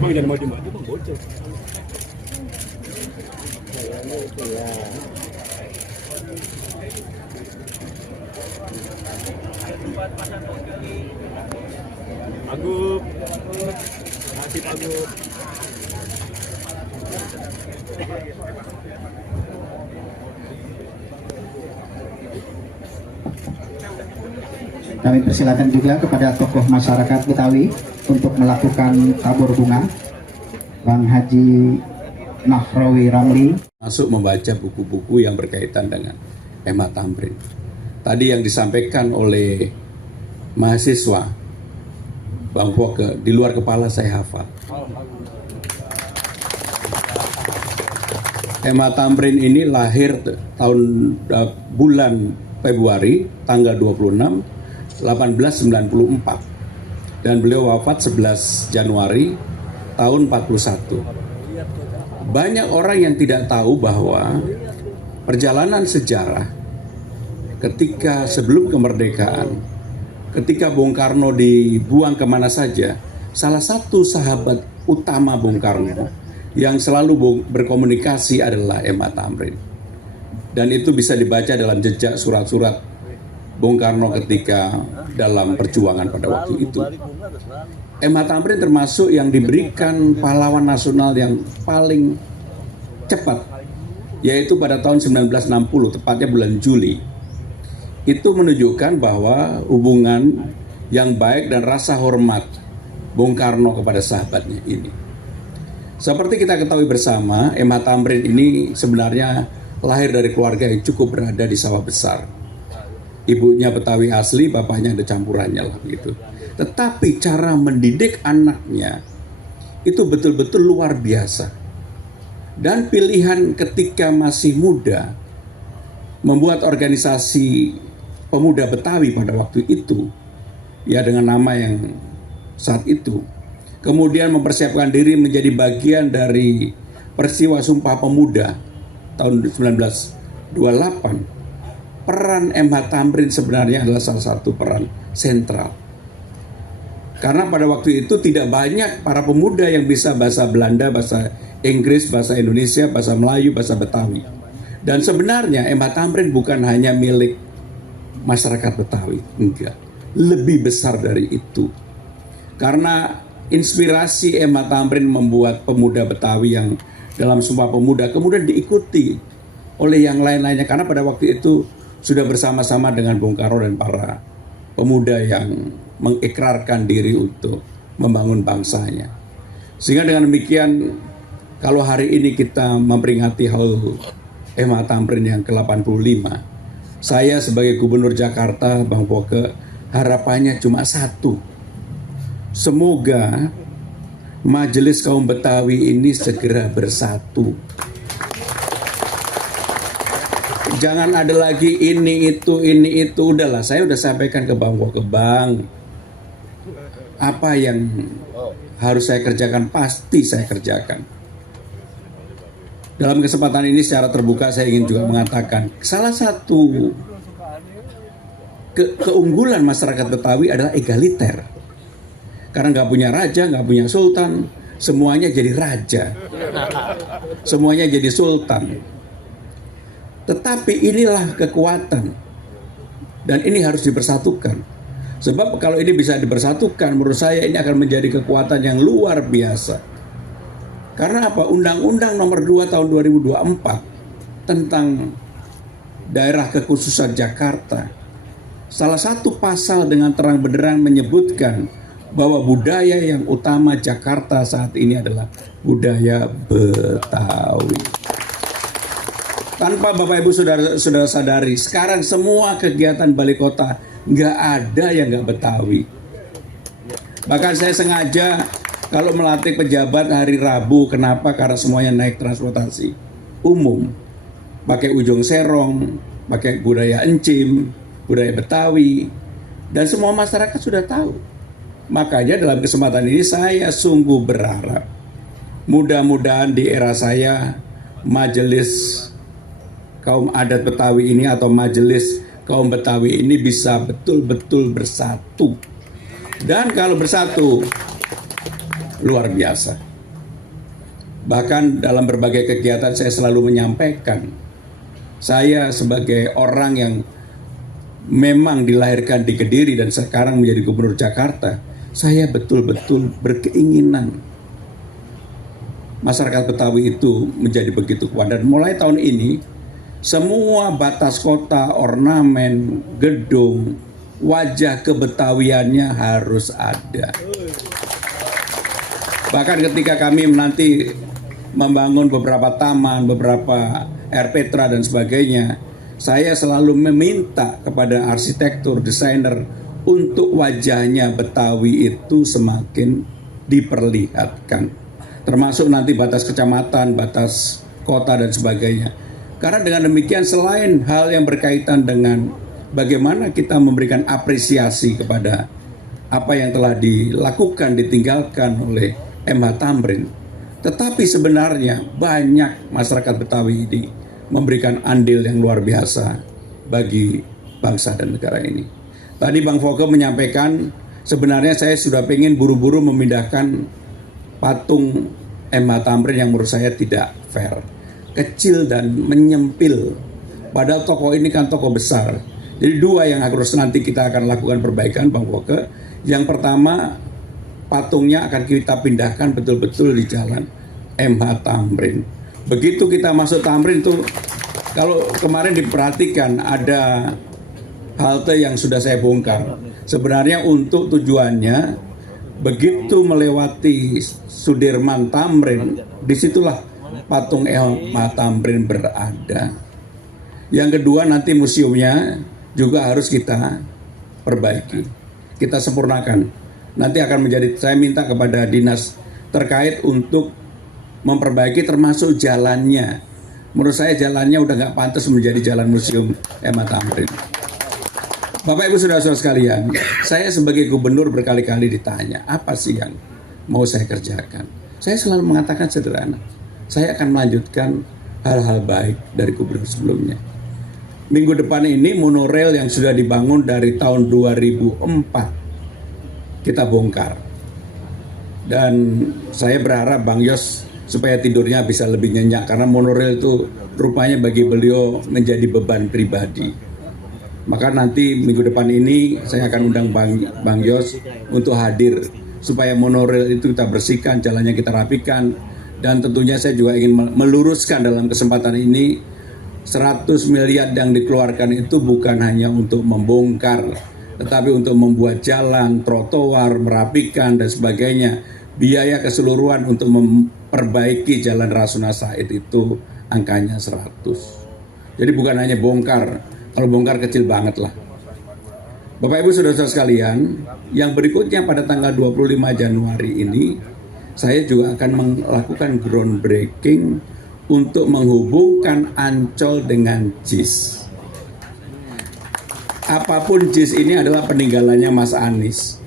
Bang jangan maju-maju bang, bocor. Agup, masih Agup. Kami persilakan juga kepada tokoh masyarakat Betawi untuk melakukan tabur bunga. Bang Haji Nahrawi Ramli masuk membaca buku-buku yang berkaitan dengan Emma Tamrin. Tadi yang disampaikan oleh mahasiswa Bang Foke, di luar kepala saya hafal. Emma Tamrin ini lahir bulan Februari tanggal 26 1894 dan beliau wafat 11 Januari tahun 41. Banyak orang yang tidak tahu bahwa perjalanan sejarah ketika sebelum kemerdekaan, ketika Bung Karno dibuang kemana saja, salah satu sahabat utama Bung Karno yang selalu berkomunikasi adalah Emma Tamrin. Dan itu bisa dibaca dalam jejak surat-surat Bung Karno ketika dalam perjuangan pada waktu itu. Emma Tamrin termasuk yang diberikan pahlawan nasional yang paling cepat, yaitu pada tahun 1960, tepatnya bulan Juli. Itu menunjukkan bahwa hubungan yang baik dan rasa hormat Bung Karno kepada sahabatnya ini. Seperti kita ketahui bersama, Emma Tamrin ini sebenarnya lahir dari keluarga yang cukup berada di sawah besar. Ibunya Betawi asli, bapaknya ada campurannya lah gitu. Tetapi cara mendidik anaknya itu betul-betul luar biasa. Dan pilihan ketika masih muda membuat organisasi pemuda Betawi pada waktu itu, ya dengan nama yang saat itu. Kemudian mempersiapkan diri menjadi bagian dari peristiwa Sumpah Pemuda tahun 1928. Peran Emma Tamrin sebenarnya adalah salah satu peran sentral. Karena pada waktu itu tidak banyak para pemuda yang bisa bahasa Belanda, bahasa Inggris, bahasa Indonesia, bahasa Melayu, bahasa Betawi. Dan sebenarnya Emma Tamrin bukan hanya milik masyarakat Betawi, enggak. Lebih besar dari itu. Karena inspirasi Emma Tamrin membuat pemuda Betawi yang dalam Sumpah Pemuda kemudian diikuti oleh yang lain-lainnya. Karena pada waktu itu sudah bersama-sama dengan Bung Karno dan para pemuda yang mengikrarkan diri untuk membangun bangsanya. Sehingga dengan demikian, kalau hari ini kita memperingati HUT Emma Tamrin yang ke-85, saya sebagai Gubernur Jakarta, Bang Foke, harapannya cuma satu. Semoga Majelis Kaum Betawi ini segera bersatu. Jangan ada lagi ini itu. Udahlah, saya udah sampaikan ke Bang Foke, Bang, apa yang harus saya kerjakan, pasti saya kerjakan. Dalam kesempatan ini secara terbuka saya ingin juga mengatakan, salah satu keunggulan masyarakat Betawi adalah egaliter. Karena nggak punya raja, nggak punya sultan, semuanya jadi raja, semuanya jadi sultan. Tetapi inilah kekuatan, dan ini harus dipersatukan. Sebab kalau ini bisa dipersatukan, menurut saya ini akan menjadi kekuatan yang luar biasa. Karena apa? Undang-Undang Nomor 2 Tahun 2024 tentang daerah kekhususan Jakarta, salah satu pasal dengan terang benderang menyebutkan bahwa budaya yang utama Jakarta saat ini adalah budaya Betawi. Tanpa Bapak Ibu sudah sadari, sekarang semua kegiatan balai kota nggak ada yang nggak Betawi. Bahkan saya sengaja kalau melatih pejabat hari Rabu, kenapa? Karena semuanya naik transportasi umum, pakai ujung serong, pakai budaya encim, budaya Betawi, dan semua masyarakat sudah tahu. Makanya dalam kesempatan ini saya sungguh berharap, mudah-mudahan di era saya majelis kaum adat Betawi ini atau majelis kaum Betawi ini bisa betul-betul bersatu. Dan kalau bersatu, luar biasa. Bahkan dalam berbagai kegiatan saya selalu menyampaikan, saya sebagai orang yang memang dilahirkan di Kediri dan sekarang menjadi gubernur Jakarta, saya betul-betul berkeinginan masyarakat Betawi itu menjadi begitu kuat. Dan mulai tahun ini, semua batas kota, ornamen, gedung, wajah kebetawiannya harus ada. Bahkan ketika kami nanti membangun beberapa taman, beberapa RPTRA dan sebagainya, saya selalu meminta kepada arsitektur, desainer untuk wajahnya Betawi itu semakin diperlihatkan. Termasuk nanti batas kecamatan, batas kota dan sebagainya. Karena dengan demikian selain hal yang berkaitan dengan bagaimana kita memberikan apresiasi kepada apa yang telah dilakukan, ditinggalkan oleh MH Thamrin, tetapi sebenarnya banyak masyarakat Betawi ini memberikan andil yang luar biasa bagi bangsa dan negara ini. Tadi Bang Foke menyampaikan sebenarnya saya sudah pengen buru-buru memindahkan patung MH Thamrin yang menurut saya tidak fair, kecil dan menyempil. Padahal tokoh ini kan tokoh besar. Jadi dua yang harus nanti kita akan lakukan perbaikan, Bang Foke. Yang pertama, patungnya akan kita pindahkan betul-betul di jalan MH Thamrin. Begitu kita masuk Thamrin tuh, kalau kemarin diperhatikan ada halte yang sudah saya bongkar. Sebenarnya untuk tujuannya, begitu melewati Sudirman Thamrin, disitulah patung MH Thamrin berada. Yang kedua, nanti museumnya juga harus kita perbaiki, kita sempurnakan. Nanti akan menjadi, saya minta kepada dinas terkait untuk memperbaiki termasuk jalannya. Menurut saya jalannya udah nggak pantas menjadi jalan museum MH Thamrin. Bapak Ibu saudara-saudara sekalian, saya sebagai gubernur berkali-kali ditanya, apa sih yang mau saya kerjakan? Saya selalu mengatakan sederhana, saya akan melanjutkan hal-hal baik dari gubernur sebelumnya. Minggu depan ini monorail yang sudah dibangun dari tahun 2004 kita bongkar. Dan saya berharap Bang Yos supaya tidurnya bisa lebih nyenyak karena monorail itu rupanya bagi beliau menjadi beban pribadi. Maka nanti minggu depan ini saya akan undang Bang Yos untuk hadir supaya monorail itu kita bersihkan, jalannya kita rapikan. Dan tentunya saya juga ingin meluruskan dalam kesempatan ini 100 miliar yang dikeluarkan itu bukan hanya untuk membongkar, tetapi untuk membuat jalan, trotoar, merapikan dan sebagainya. Biaya keseluruhan untuk memperbaiki jalan Rasuna Said itu angkanya 100. Jadi bukan hanya bongkar, kalau bongkar kecil banget lah. Bapak Ibu saudara-saudara sekalian, yang berikutnya pada tanggal 25 Januari ini, saya juga akan melakukan groundbreaking untuk menghubungkan Ancol dengan JIS. Apapun JIS ini adalah peninggalannya Mas Anies.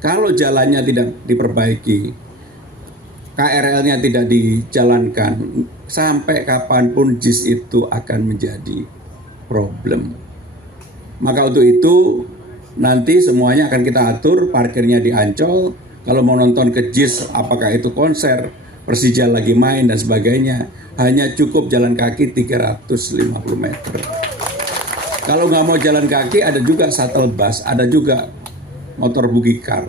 Kalau jalannya tidak diperbaiki, KRL-nya tidak dijalankan, sampai kapanpun JIS itu akan menjadi problem. Maka untuk itu, nanti semuanya akan kita atur, parkirnya di Ancol. Kalau mau nonton ke JIS, apakah itu konser, Persija lagi main dan sebagainya, hanya cukup jalan kaki 350 meter. Kalau nggak mau jalan kaki, ada juga shuttle bus, ada juga motor buggy car.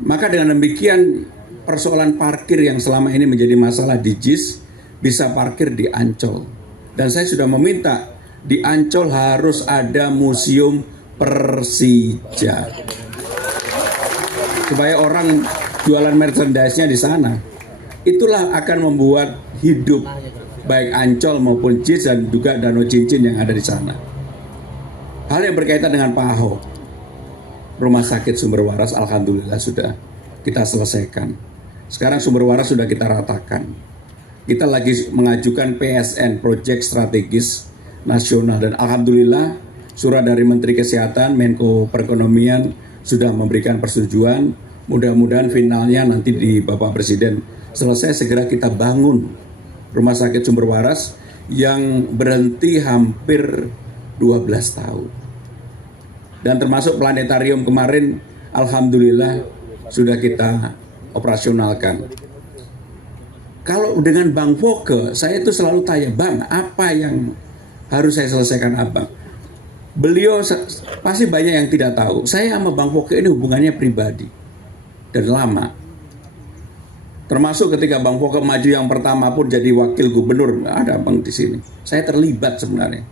Maka dengan demikian persoalan parkir yang selama ini menjadi masalah di JIS bisa parkir di Ancol. Dan saya sudah meminta di Ancol harus ada museum Persija supaya orang jualan merchandise-nya di sana. Itulah akan membuat hidup baik Ancol maupun JIS dan juga Danau Cincin yang ada di sana. Hal yang berkaitan dengan Pak Ahok, Rumah Sakit Sumber Waras alhamdulillah sudah kita selesaikan. Sekarang Sumber Waras sudah kita ratakan. Kita lagi mengajukan PSN, Proyek Strategis Nasional, dan alhamdulillah surat dari Menteri Kesehatan, Menko Perekonomian sudah memberikan persetujuan. Mudah-mudahan finalnya nanti di Bapak Presiden selesai, segera kita bangun Rumah Sakit Sumber Waras yang berhenti hampir 12 tahun. Dan termasuk planetarium kemarin, alhamdulillah sudah kita operasionalkan. Kalau dengan Bang Foke, saya itu selalu tanya, Bang, apa yang harus saya selesaikan Abang? Beliau pasti banyak yang tidak tahu. Saya sama Bang Foke ini hubungannya pribadi dan lama. Termasuk ketika Bang Foke maju yang pertama pun jadi wakil gubernur, nggak ada Bang di sini. Saya terlibat sebenarnya.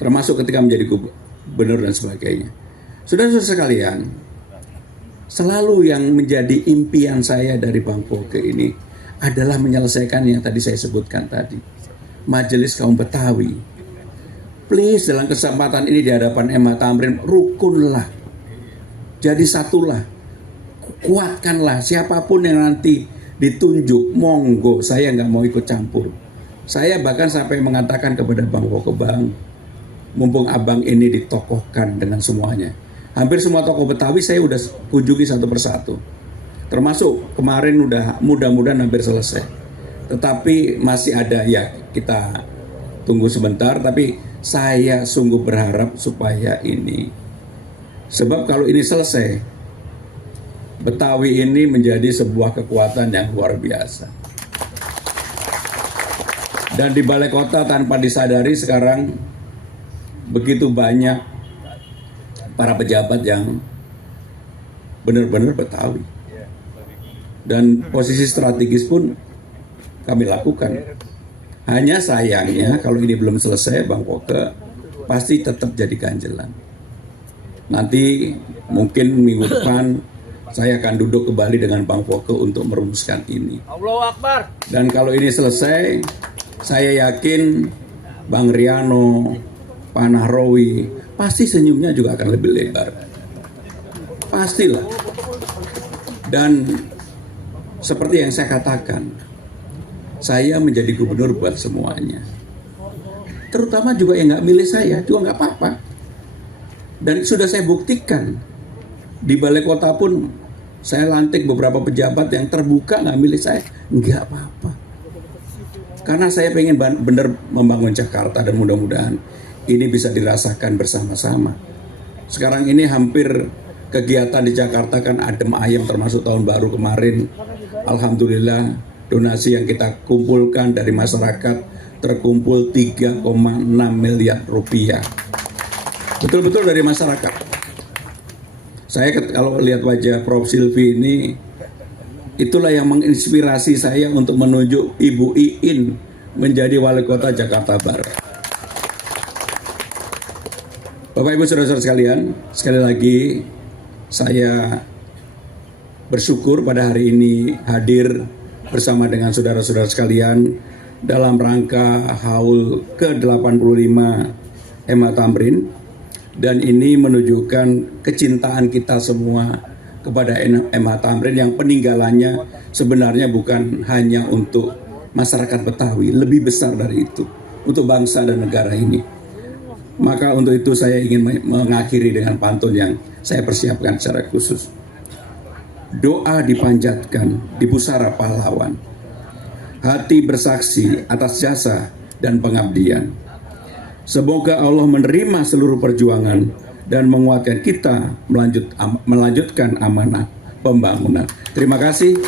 Termasuk ketika menjadi gubernur dan sebagainya. Saudara-saudara sekalian, selalu yang menjadi impian saya dari Bang Foke ini adalah menyelesaikan yang tadi saya sebutkan tadi. Majelis Kaum Betawi. Please, dalam kesempatan ini di hadapan MH Thamrin, rukunlah. Jadi satulah. Kuatkanlah siapapun yang nanti ditunjuk, monggo, saya nggak mau ikut campur. Saya bahkan sampai mengatakan kepada Bang Foke, Bang, mumpung Abang ini ditokohkan dengan semuanya. Hampir semua tokoh Betawi saya udah kunjungi satu persatu. Termasuk kemarin udah mudah-mudahan hampir selesai. Tetapi masih ada, ya kita tunggu sebentar, tapi saya sungguh berharap supaya ini. Sebab kalau ini selesai, Betawi ini menjadi sebuah kekuatan yang luar biasa. Dan di balai kota tanpa disadari sekarang begitu banyak para pejabat yang benar-benar Betawi. Dan posisi strategis pun kami lakukan. Hanya sayangnya kalau ini belum selesai, Bang Foke pasti tetap jadi ganjelan. Nanti mungkin minggu depan saya akan duduk kembali dengan Bang Foke untuk merumuskan ini. Allahu Akbar. Dan kalau ini selesai, saya yakin Bang Riano, Pak Nahrawi, pasti senyumnya juga akan lebih lebar. Pastilah. Dan seperti yang saya katakan, saya menjadi gubernur buat semuanya. Terutama juga yang nggak milih saya, juga nggak apa-apa. Dan sudah saya buktikan. Di balai kota pun saya lantik beberapa pejabat yang terbuka nggak milih saya, nggak apa-apa. Karena saya pengen benar membangun Jakarta dan mudah-mudahan ini bisa dirasakan bersama-sama. Sekarang ini hampir kegiatan di Jakarta kan adem ayem, termasuk tahun baru kemarin. Alhamdulillah donasi yang kita kumpulkan dari masyarakat terkumpul 3,6 miliar rupiah. Betul-betul dari masyarakat. Saya kalau lihat wajah Prof. Silvi ini, itulah yang menginspirasi saya untuk menunjuk Ibu Iin menjadi wali kota Jakarta Barat. Bapak Ibu saudara-saudara sekalian, sekali lagi saya bersyukur pada hari ini hadir bersama dengan saudara-saudara sekalian dalam rangka haul ke-85 MH Thamrin, dan ini menunjukkan kecintaan kita semua kepada MH Thamrin yang peninggalannya sebenarnya bukan hanya untuk masyarakat Betawi, lebih besar dari itu, untuk bangsa dan negara ini. Maka untuk itu saya ingin mengakhiri dengan pantun yang saya persiapkan secara khusus. Doa dipanjatkan di pusara pahlawan, hati bersaksi atas jasa dan pengabdian. Semoga Allah menerima seluruh perjuangan dan menguatkan kita melanjutkan amanah pembangunan. Terima kasih.